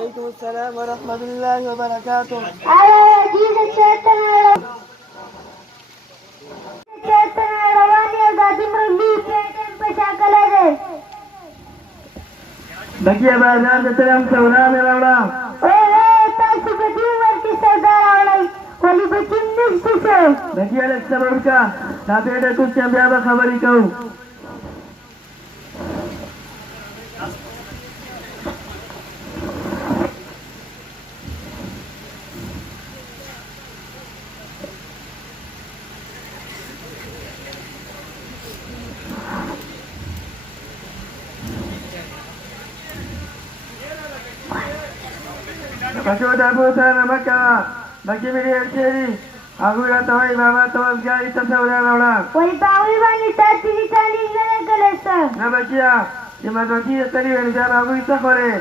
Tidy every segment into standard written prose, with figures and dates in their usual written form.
وعليكم السلام ورحمة الله وبركاته. بقي بازار د ترم سودا مې راوړه. تاسو په دې ورکې سودا راوړئ ولې بچي نشته څه بقي لږ صبر وکړه دا پیټه کوڅ بیا به خبرې کوو. بچو دا بوتانه مه کوه بقي مې ډېر ښې دي هغوی راته وایي بابا ته وزګاري ته سودا راوړه. ولې په هغوی باندې تا تیري چالي نه لګولی څه نه بچیه چې مزوکي یې ستړي ویل بیا به هغوی څه خورې.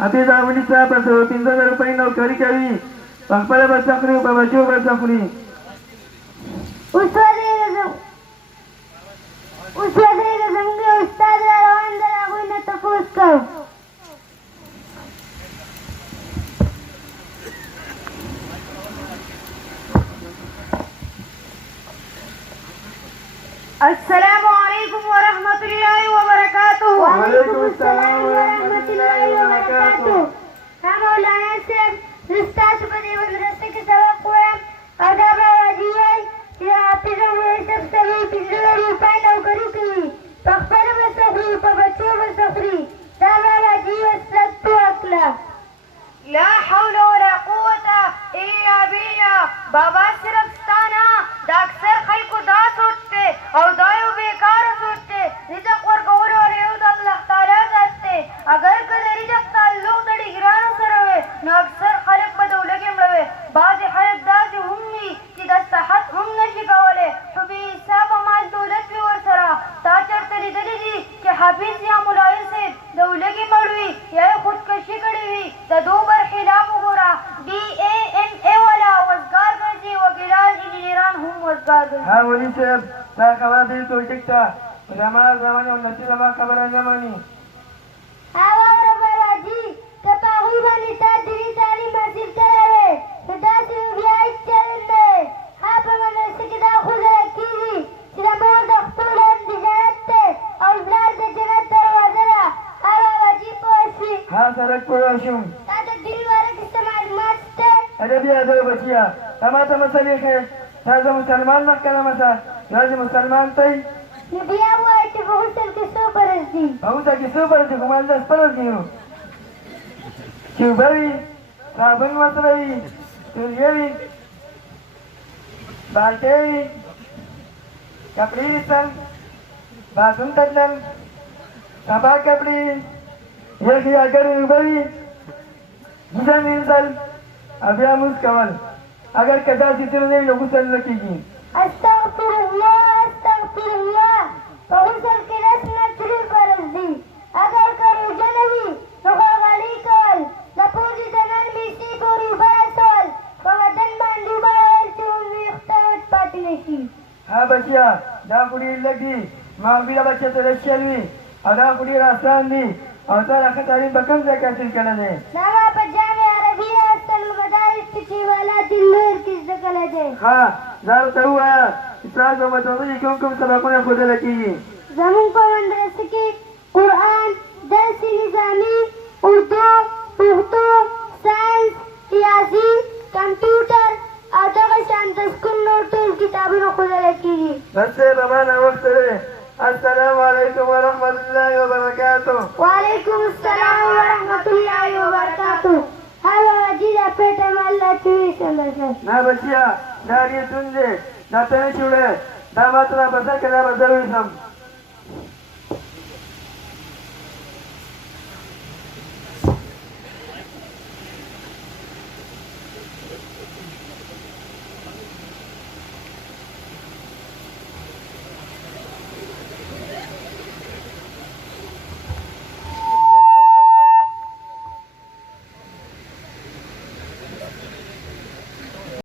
حفیظ احمدي صاحب په 115 روپۍ نوکري کوي په خپله به څه خوري او په بچو به څه خوري. اوس ودرېږه زموږ یو استاد را روان دی د هغوی نه تپوس کوو. السلام علیکم ورحمۃ اللہ وبرکاتہ. وعلیکم السلام ورحمۃ اللہ وبرکاتہ. مولانا صاحب زه ستاسو په دې مدرسه کې سبق وایم او دا به راځي وایي چې د حافظ احمد صاحب 15 روپۍ نوکري کوي په خپله به څه خوري په بچو به څه خوري دا به راځي وسلت وکړه. لا حول ولا قوة الا بالله. بابا صرف ستانا دا اکثر خلکو دا سوچتے او دا یو بیکاره سوچتے رزق ورکولو اور یو د الله تعالی ذات دی. اگر که د رزق تعلق د ډیګرانو سره وي نو اکثر خلک به د ولږې مړه وي. بعضې خلک داسې هم وي چې د صحت هم نشي کولی خو بې حسابه مال دولت وي ورسره. تا چېرته لیدلی دي چې حافظ یا ملاحظ صاحب د ولږې مړ وي یا یې خودکشي کړې وي؟ د دو برخلاف وګوره BANA والا وزګار ګرځي وکیلان انجینران هم وزګار ګرځي. ها ولي صاحب دا خبره دې ټول ټیک ده خو زما زمانې او نصیر زما خبره نه مني. واوره باباجي که په هغوی باندې تا دیني تعلیم حاصل کړی وی نو داسې نو بیا هېڅ چلن دی. په مدرسه کې دا ښودله کېږي چې د مور د خپل لاس د جنت دی او پلار د جنت دروازه ده. باباجي پوه شوې؟ سړک پوه شوم. تا د دین باره کې څه معلومات شته؟ اره بیا ده بچیه تا ما ته مسلې ښیې تا زه مسلمان نه ښکارم ته یوازې مسلمان ته یې نو بیا ووایه چې په غسل کې څو فرض دي؟ په غسل کې څو فرض دي خو مالدس فرض دي نو چې اوبه وي صابون ورسره وي تولیه وي بالټۍ وي کپړې ویستل باتون ته تلل صفا کپړې وي یخې یا ګرمې اوبه وي ګیزه مینځل او بیا لمونځ کول. اگر که داسې څه نه وي نو غسل نه کېږي. استغفر الله استغفر الله. په غسل کې لس نه 3 فرض دي. اگر که روژه نه وي نو غرغړې کول د پوزې د نرمې حصې پورې اوبه رسول په بدن باندې اوبه اړول چې ویښته وچ پاتې نه شي. ها بچیا دا خو ډېر لږ دي مغزي د بچه ته لږ شل وي او دا خو ډېر اسان دي او تا دا ښه تعلیم په کوم ځای کې حاصل کړی دی؟ دا ما په جامع عربیه المدارس کې ولایت نور کې زده کړی دی. ښه دا ورته ووایه چې تاسو په مدرسه کې کوم سبقونه ښودلی کېږي؟ زموږ په مدرسه کې قرآن، درس نظامي، اردو، پښتو، ساینس، ریاضي، کمپیوټر او دغه شان د سکول نور ټول کتابونه ښودلی کېږي. بس صاحب امانه وخت دی. السلام علیکم ورحمت الله وبرکاتو. وعلیکم السلام ورحمت الله وبرکاتو. باباجي دا پیټه مال لا چوي سمجه نه بچیا دا ډېر توند دی دا ته نه شي وړی دا ما ته راپسه که دا به زه ویښم.